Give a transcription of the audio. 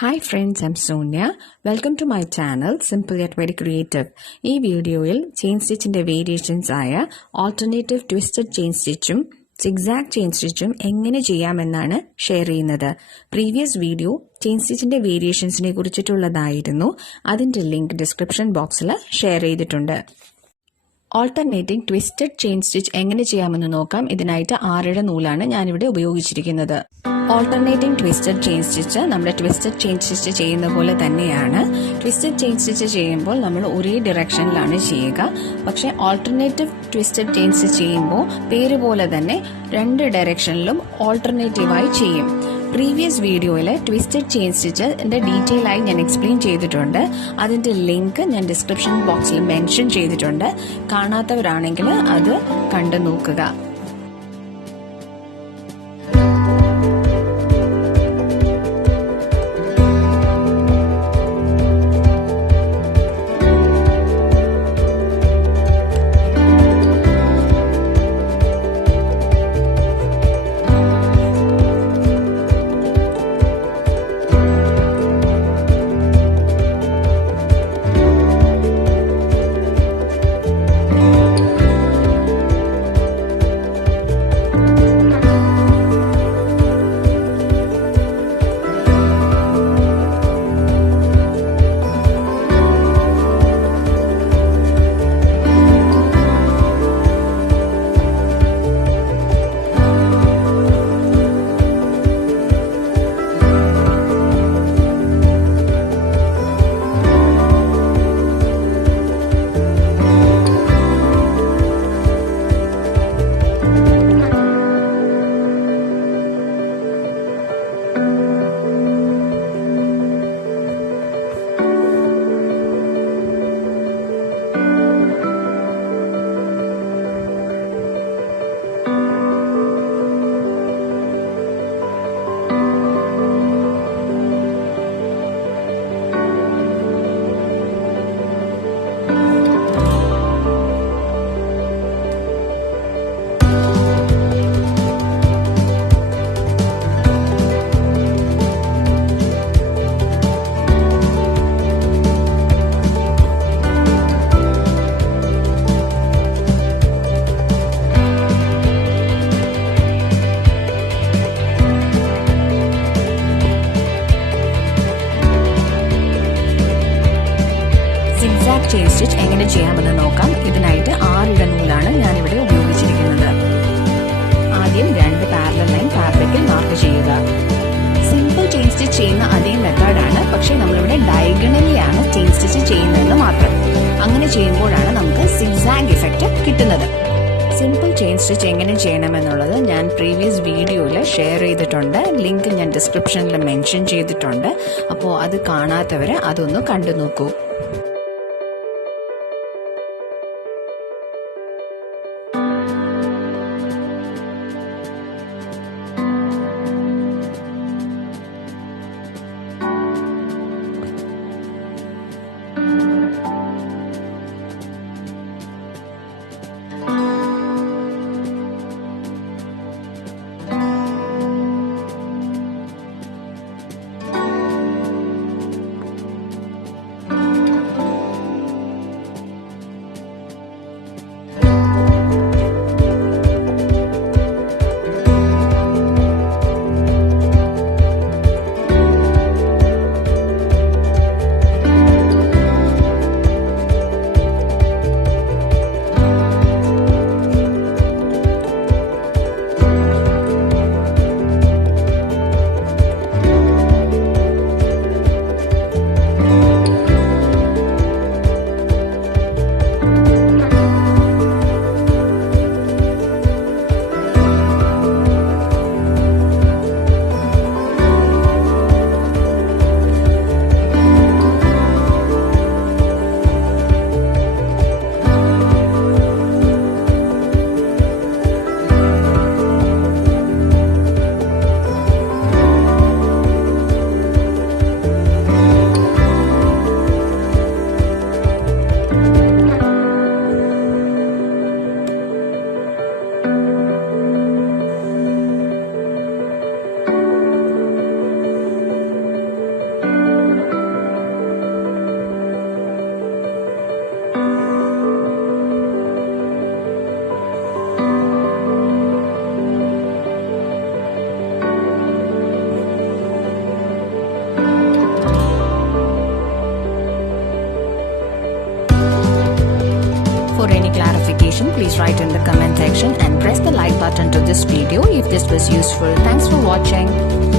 Hi friends, I'm Sonia. Welcome to my channel Simple Yet Very Creative. ഈ വീഡിയോയിൽ chain സ്റ്റിച്ചിന്റെ variations ആയ alternative twisted chain സ്റ്റിച്ചും zigzag chain സ്റ്റിച്ചും എങ്ങനെ ചെയ്യാമെന്നാണ് ഷെയർ ചെയ്യുന്നത്. പ്രീവിയസ് വീഡിയോ ചെയിൻ സ്റ്റിച്ചിന്റെ വേരിയേഷൻസിനെ കുറിച്ചിട്ടുള്ളതായിരുന്നു. അതിന്റെ ലിങ്ക് ഡിസ്ക്രിപ്ഷൻ ബോക്സിൽ ഷെയർ ചെയ്തിട്ടുണ്ട്. ഓൾട്ടർനേറ്റിംഗ് ട്വിസ്റ്റഡ് ചെയിൻ സ്റ്റിച്ച് എങ്ങനെ ചെയ്യാമെന്ന് നോക്കാം. ഇതിനായിട്ട് 6 നൂലാണ് ഞാനിവിടെ ഉപയോഗിച്ചിരിക്കുന്നത്. ഓൾട്ടർനേറ്റിംഗ് ട്വിസ്റ്റഡ് ചെയിൻ സ്റ്റിച്ച് നമ്മുടെ ട്വിസ്റ്റഡ് ചെയിൻ സ്റ്റിച്ച് ചെയ്യുന്ന പോലെ തന്നെയാണ്. ട്വിസ്റ്റഡ് ചെയിൻ സ്റ്റിച്ച് ചെയ്യുമ്പോൾ നമ്മൾ ഒരേ ഡയറക്ഷനിലാണ് ചെയ്യുക. പക്ഷേ ഓൾട്ടർനേറ്റീവ് ട്വിസ്റ്റഡ് ചെയിൻ സ്റ്റിച്ച് ചെയ്യുമ്പോൾ പേര് പോലെ തന്നെ 2 ഡയറക്ഷനിലും ഓൾട്ടർനേറ്റീവായി ചെയ്യും. പ്രീവിയസ് വീഡിയോയിൽ ട്വിസ്റ്റഡ് ചെയിൻ സ്റ്റിച്ചിന്റെ ഡീറ്റെയിൽ ആയി ഞാൻ എക്സ്പ്ലെയിൻ ചെയ്തിട്ടുണ്ട്. അതിന്റെ ലിങ്ക് ഞാൻ ഡിസ്ക്രിപ്ഷൻ ബോക്സിൽ മെൻഷൻ ചെയ്തിട്ടുണ്ട്. കാണാത്തവരാണെങ്കിൽ അത് കണ്ടു നോക്കുക. സിഗ്സാഗ് ചെയിൻ സ്റ്റിച്ച് എങ്ങനെ ചെയ്യാമെന്ന് നോക്കാം. ഇതിനായിട്ട് 6 നൂലാണ് ഞാനിവിടെ ഉപയോഗിച്ചിരിക്കുന്നത്. ആദ്യം 2 പാരലൽ ലൈൻ ഫാബ്രിക്കിൽ മാർക്ക് ചെയ്യുക. സിമ്പിൾ ചെയിൻ സ്റ്റിച്ച് ചെയ്യുന്ന അതേ മെത്തേഡാണ്, പക്ഷേ നമ്മളിവിടെ ഡയഗണലിയാണ് ചെയിൻ സ്റ്റിച്ച് ചെയ്യുന്നതെന്ന് മാത്രം. അങ്ങനെ ചെയ്യുമ്പോഴാണ് നമുക്ക് സിഗ്സാഗ് ഇഫക്റ്റ് കിട്ടുന്നത്. സിമ്പിൾ ചെയിൻ സ്റ്റിച്ച് എങ്ങനെ ചെയ്യണമെന്നുള്ളത് ഞാൻ പ്രീവിയസ് വീഡിയോയിൽ ഷെയർ ചെയ്തിട്ടുണ്ട്. ലിങ്ക് ഞാൻ ഡിസ്ക്രിപ്ഷനിൽ മെൻഷൻ ചെയ്തിട്ടുണ്ട്. അപ്പോൾ അത് കാണാത്തവർ അതൊന്ന് കണ്ടു നോക്കൂ. information, please write in the comment section and press the like button to this video if this was useful. Thanks for watching.